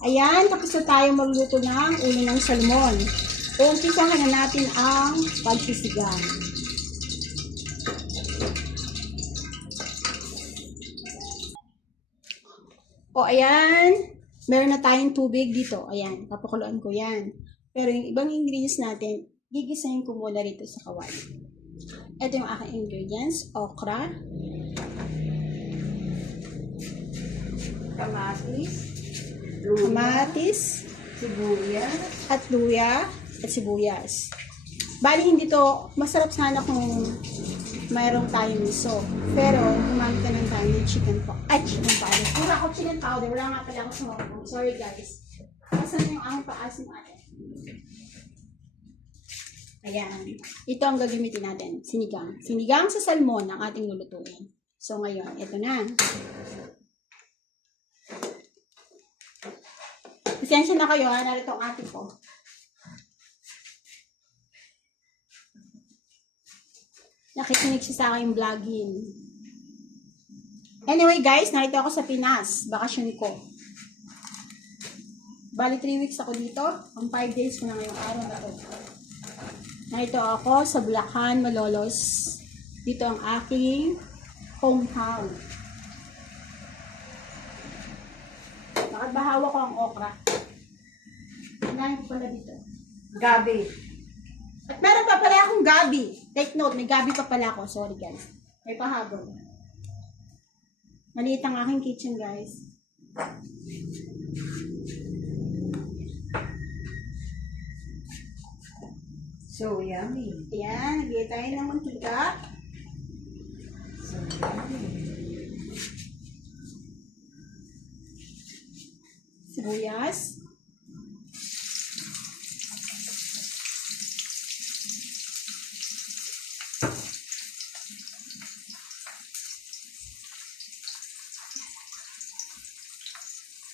Ayan, tapos na tayo magluto ng ulo ng salmon. Umpisahan na natin ang pagsisigang. O, ayan. Meron na tayong tubig dito. Ayan, papakuluan ko yan. Pero yung ibang ingredients natin, gigisahin ko muna rito sa kawali. Ito yung aking ingredients. Okra. Kamatis. Sibuyas. At luya. At sibuyas. Bali, hindi to, masarap sana kung mayroong tayong miso. Pero, gumamit na lang tayo ng chicken powder. Ay, chicken powder. Wala ako chicken powder. Wala nga pala ako sa mga. Sorry guys. Asan yung aking paasim natin? Ayan. Ito ang gagamitin natin. Sinigang. Sinigang sa salmon ang ating lulutuin. So, ngayon, ito na. Pasensya na kayo, ha? Narito ang ating ko. Nakikinig siya sa aking vlogging. Anyway guys, narito ako sa Pinas. Bakasyon ko. Bali 3 weeks ako dito. Ang 5 days ko na ngayong araw na to. Narito ako sa Bulacan, Malolos. Dito ang aking hometown. Bakit bahawa ko ang okra? Kinain ko pala dito. Gabi. At meron pa pala akong gabi. Take note, may gabi pa pala ako. Sorry guys. May pahabol. Maliit ang aking kitchen guys. So yummy. Ayan, nagigay tayo ng mantika. So yummy. Sibuyas.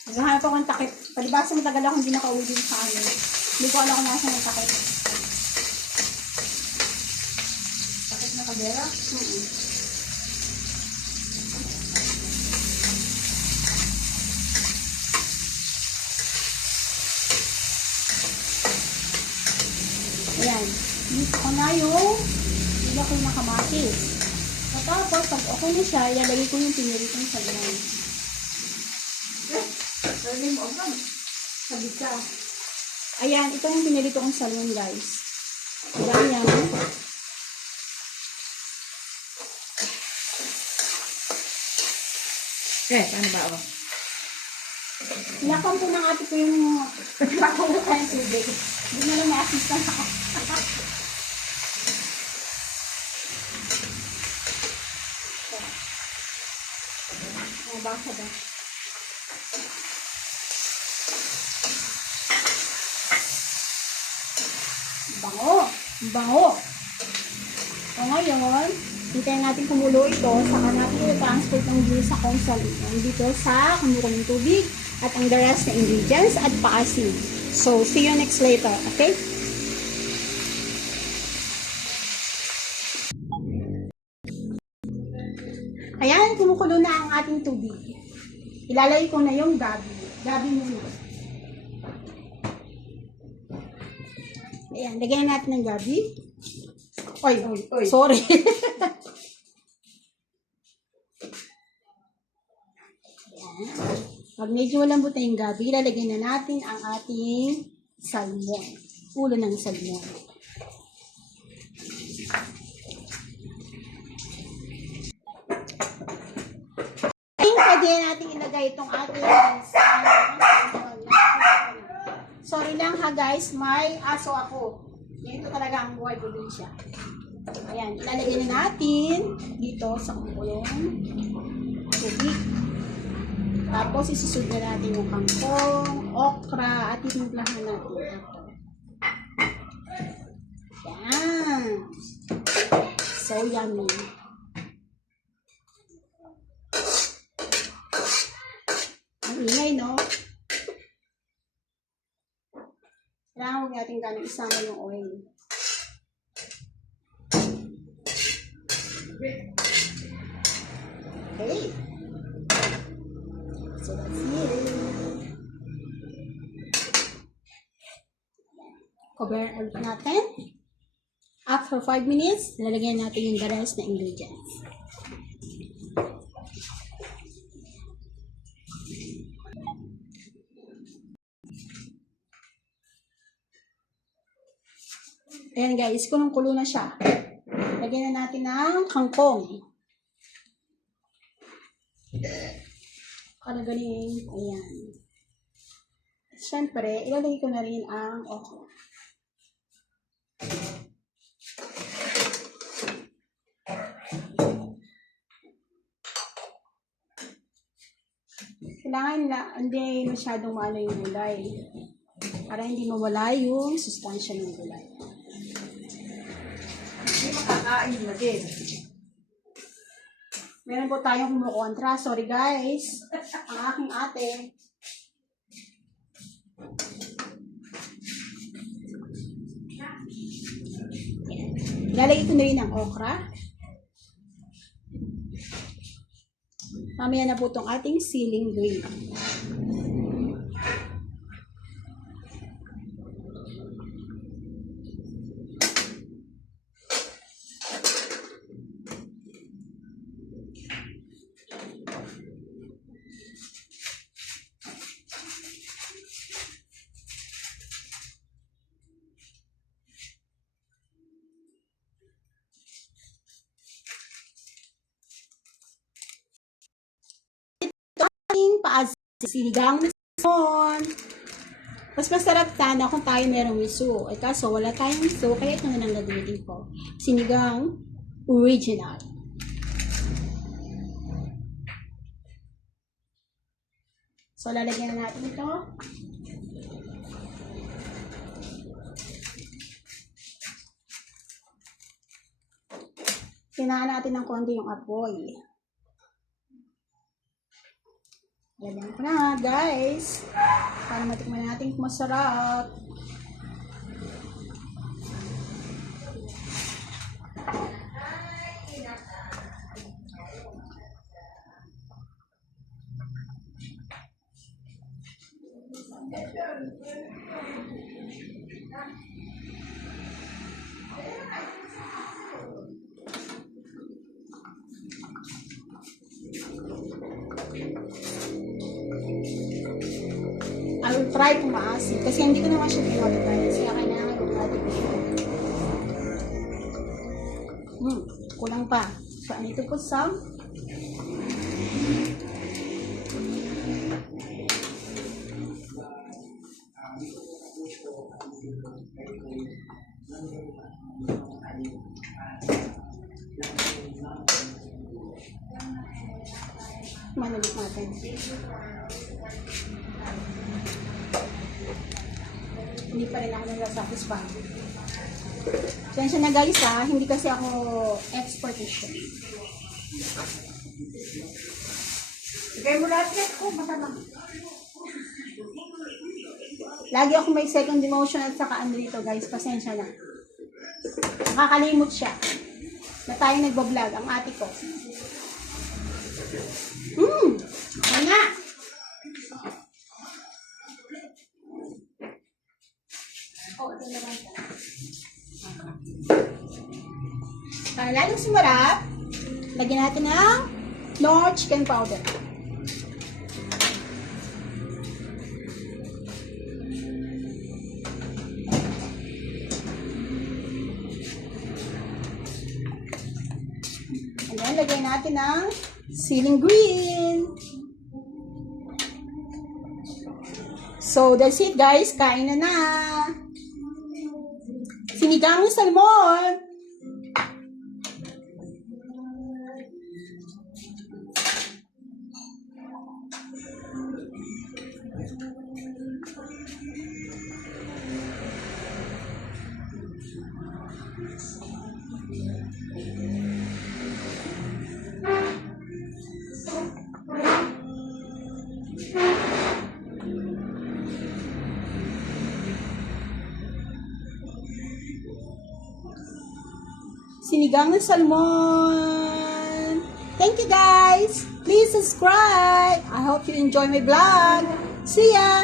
Naghahanap ako ng takip. Palibasa matagal akong hindi nakauwi din sa amin. Hindi ko alam kung nasa ng takip. Takip na kabera? Ayan. Dito ko na yung iba ko yung kamatis. Tapos, pag okay na siya, ilalagay ko yung piniritong salmon. Sabi mo, agam. Sabi ka. Ayan, ito yung pinirito kong salmon, guys. Ayan yan. Ano ba ako? Inakam po ng ate ko yung nakuha tayong tubig. Hindi na lang may assistant ako. Basa ba? Bango! Bango! O ngayon, hintayin natin kumulo ito, saka natin i-transfer ng juice sa console dito sa kumukulong tubig at ang the rest na ingredients at paasim. So, see you next later, okay? Ayan, kumukulo na ang ating tubig. Ilalagay ko na yung gabi. Gabi muna. Ayan, lagyan natin ng gabi. Oy, sorry. Ayan. Pag medyo malambot na yung gabi, lalagyan na natin ang ating salmon. Ulo ng salmon. Pwede natin ilagay itong ating sorry lang ha guys, may aso ako. Ito talaga ang buhay probinsya. Ayan, ilalagay na natin dito sa kumukulong tubig. Tapos isusunod na natin yung kangkong, okra, at itimplahan natin ito. Ayan. So yummy. Ang ingay, no? Kailangan huwag natin gano'ng isama yung oil. Okay. So that's it. Cover ulit natin. After 5 minutes, lalagyan natin yung the rest na ingredients. Ayan guys, kulong-kulo na siya. Lagyan na natin ng kangkong. Karagaling. Ayan. Siyempre, ilalagay ko na rin ang okra. Kailangan na hindi masyadong maano yung gulay. Para hindi mawala yung sustansya ng gulay. Hindi makakain na din. Meron po tayong kumukontra. Sorry guys. Ang aking ate. Lalagay ko na rin ang okra. Mamaya na po itong ating siling green. Sinigang na salmon. Mas masarap sana kung tayo merong miso. Eh kaso wala tayong miso, kaya ito na lang gagamitin ko. Sinigang original. So lalagyan na natin ito. Kinaan natin ng konti yung apoy. Lagyan ko na, guys. Para matikman natin kung masarap. I will try kung maasin. Kasi hindi ko naman siya pinodify. Kaya kailangan mag-modify. Kulang pa. So, I need to put some. Manulit natin. Hindi pa rin ako nag-satisfy. Sensya na guys ha, hindi kasi ako expert issue. Bigay mo lahat yan. Oh, matamang. Lagi ako may second emotion at saka ano dito guys, pasensya na. Nakakalimot siya. Na tayo nagbablog, ang ate ko. Wala! Oh, ito naman. Para lalong sumarap, lagyan natin ng Knorr chicken powder. And then, lagyan natin ng siling green. So, that's it guys. Kain na na. Sinigang ng salmon. Sinigang ng salmon. Thank you guys. Please subscribe. I hope you enjoy my vlog. See ya.